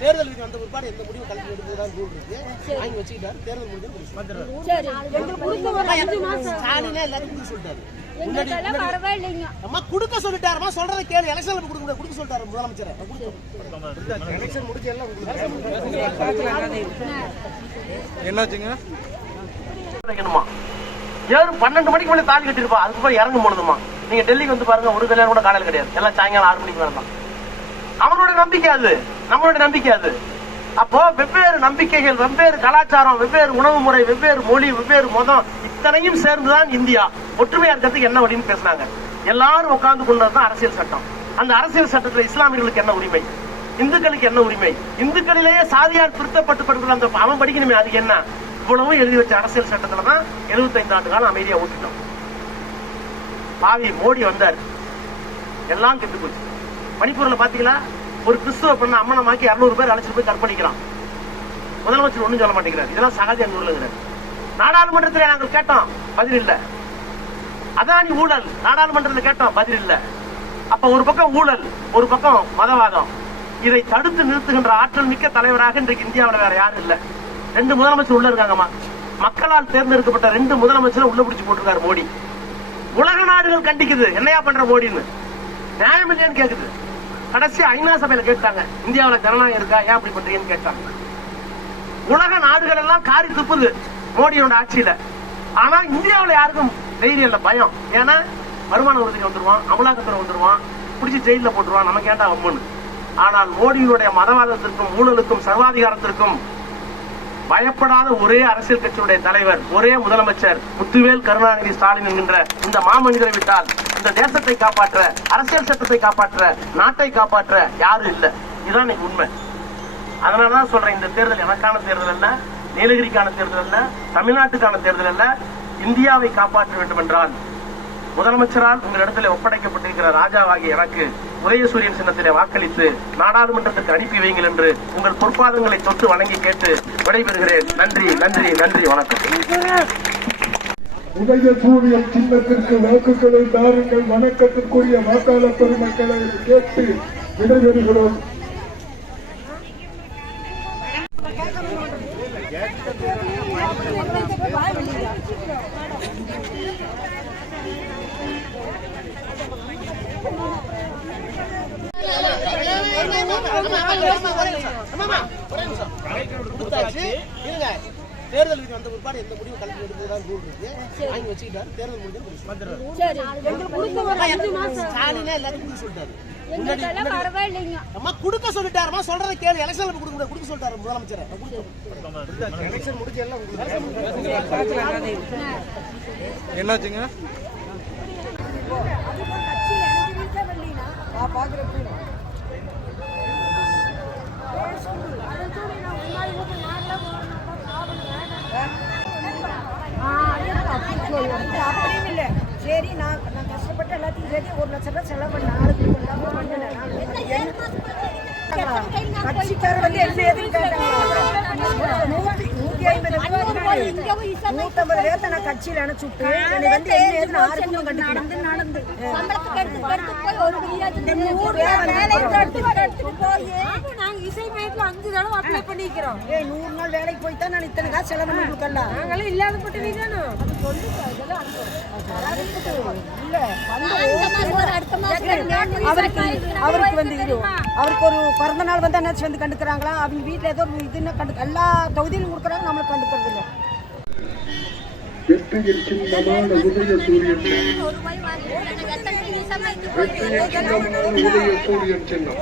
தேர்தல் விதி வந்த பிற்பாடு எந்த முடிவும் கலந்து எடுத்துதான் ரூல் இருக்கு. வாங்கி வச்சுக்கிட்டாரு. தேர்தல் முடிஞ்சு ஸ்டாலினே எல்லாரும் கொடுக்க சொல்லிட்டாரு. அம்மா கொடுக்க சொல்லிட்டாருமா, சொல்றதை கேளு. எலெக்ஷன்ல கொடுக்க சொல்லிட்டாரு முதலமைச்சர். எலெக்ஷன் முடிஞ்ச எல்லாம் என்னாச்சுங்க? 12 மணிக்கு மேலே தாலி கட்டிருப்பா. அதுக்கப்புறம் இறங்க போனதுமா. நீங்க டெல்லிக்கு வந்து பாருங்க, ஒரு கல்யாணம் கூட காலையில் கிடையாது. எல்லாம் சாயங்காலம் 6 மணிக்கு வேண்டாம். அவனோட நம்பிக்கை அது, நம்மளோட நம்பிக்கை அது. அப்போ வெவ்வேறு நம்பிக்கைகள், வெவ்வேறு கலாச்சாரம், வெவ்வேறு உணவு முறை, வெவ்வேறு மொழி, வெவ்வேறு மதம், இத்தனையும் சேர்ந்துதான் இந்தியா. ஒற்றுமையா இருக்கிறதுக்கு என்ன வழின்னு பேசினாங்க. எல்லாரும் உட்கார்ந்து கொண்டதுதான் அரசியல் சட்டம். அந்த அரசியல் சட்டத்தில் இஸ்லாமியர்களுக்கு என்ன உரிமை, இந்துக்களுக்கு என்ன உரிமை, இந்துக்களிலேயே சாதியார் பிரித்தப்பட்டு அந்த அவன் படிக்கணுமே, அது என்ன, இவ்வளவும் எழுதி வச்ச அரசியல் சட்டத்துலதான் 75 ஆண்டு காலம் அமைதியா ஓட்டிட்டோம். பாவி மோடி வந்தார், எல்லாம் கெட்டு போச்சு. மணிப்பூர்ல பாத்தீங்களா, ஒரு கிறிஸ்துவ பெண்ண அம்மனமாக்கி 200 பேர் அழைச்சிட்டு போய் கற்பழிக்கிறான். முதலமைச்சர் ஒண்ணும் சொல்ல மாட்டேங்கிறார். இதெல்லாம் சகஜ எங்க ஊர்ல இருக்கிறார். நாடாளுமன்றத்தில் நாங்கள் கேட்டோம், பதில் இல்ல. அதானி ஊழல், நாடாளுமன்றத்தில் கேட்டோம், பதில் இல்ல. அப்ப ஒரு பக்கம் ஊழல், ஒரு பக்கம் மதவாதம். இதை தடுத்து நிறுத்துகின்ற ஆற்றல் மிக்க தலைவராக இன்றைக்கு இந்தியாவில் வேற யாரும் இல்ல. 2 முதலமைச்சர் உள்ள இருக்காங்கம்மா. மக்களால் தேர்ந்தெடுக்கப்பட்ட 2 முதலமைச்சர் உள்ள பிடிச்சு போட்டிருக்காரு மோடி. உலக நாடுகள் கண்டிக்குது, என்னையா பண்ற மோடின்னு. நியாயம் இல்லையான்னு கேக்குது. கடைசி ஐநா சபையில கேட்டாங்க, இந்தியாவில் ஜனநாயகம் இருக்கா, ஏன் அப்படி பண்றீங்கன்னு கேட்டாங்க. உலக நாடுகள் எல்லாம் காரி துப்புது மோடியோட ஆட்சியில. ஆனா இந்தியாவில் யாருக்கும் தைரியம் இல்ல, பயம். ஏன்னா வருமான உறுதிக்கு வந்துருவான், அமலாக்கத்துறை வந்துருவான், பிடிச்சி ஜெயில போட்டுருவான், நமக்கு ஏண்டா வம்புன்னு. ஆனால் மோடியுடைய மதவாதத்திற்கும் ஊழலுக்கும் சர்வாதிகாரத்திற்கும் பயப்படாத ஒரே அரசியல் கட்சியுடைய தலைவர், ஒரே முதலமைச்சர் முத்துவேல் கருணாநிதி ஸ்டாலின் என்கின்ற இந்த மாமனிதரை விட்டால் இந்த தேசத்தை காப்பாற்ற, அரசியல் சட்டத்தை காப்பாற்ற, நாட்டை காப்பாற்ற யாரும் இல்ல. இதுதான் இன்னைக்கு உண்மை. அதனாலதான் சொல்றேன், இந்த தேர்தல் எனக்கான தேர்தல் அல்ல, நீலகிரிக்கான தேர்தல் அல்ல, தமிழ்நாட்டுக்கான தேர்தல் அல்ல. இந்தியாவை காப்பாற்ற வேண்டும் என்றால் முதலமைச்சரால் உங்களிடத்தில் ஒப்படைக்கப்பட்டிருக்கிற ராஜாவாகிய எனக்கு உதயசூரியன் சின்னத்திலே வாக்களித்து நாடாளுமன்றத்திற்கு அனுப்பி வைங்கள் என்று உங்கள் பொற்பாதங்களை தொட்டு வணங்கி கேட்டு விடைபெறுகிறேன். நன்றி, நன்றி, நன்றி, வணக்கம். உதயசூரியன் சின்னத்திற்கு வாக்குகளை தாருங்கள். வணக்கத்திற்குரிய வாக்காளர் பெருமக்களை கேட்டு விடைபெறுகிறோம். தேர்தல் விதி வந்த பிற்பாடு எந்த முடிவும் கலந்து எடுத்துதான் ரூல் இருக்கு. வாங்கி வச்சுக்கிட்டாரு. தேர்தல் முடிஞ்சு ஸ்டாலினே எல்லாரும் கொடுக்க சொல்லிட்டாரு. அம்மா கொடுக்க சொல்லிட்டாருமா, சொல்றதை கேளு. எலெக்ஷன்ல கொடுக்க சொல்லிட்டாரு முதலமைச்சர். எலெக்ஷன் முடிஞ்ச எல்லாம் என்னாச்சுங்க? அப்படியும் இல்ல. சரி, நான் கஷ்டப்பட்டு எல்லாத்தையும் சேர்த்து 1 லட்சம் ரூபாய் செலவு பண்ண ஆளுக்கு கட்சிக்கார வந்து என்ன எதுவும் ₹150 நான் கட்சியில் அனுப்பிச்சுட்டு வந்து என்ன ஆர்வம் நடந்து இசை மையத்துல 5 தடவை அப்ளை பண்ணிக்கிறோம். 100 நாள் வேலைக்கு போய் தான் நான் இத்தனை காசு செலவு பண்ணி கொடுக்கலாம். நாங்களும் இல்லாத போட்டு அவருக்கு வந்து அவருக்கு ஒரு பிறந்த நாள் வந்து என்னாச்சு வந்து கண்டுக்கிறாங்களா, அவங்க வீட்டுல ஏதோ இதுன்னு கண்டு எல்லா தொகுதியிலும் கொடுக்குறாங்க, நம்மளுக்கு கண்டுக்கிறது இல்லை. வெற்றியின் சின்னமான உதயசூரியன் சின்னம்.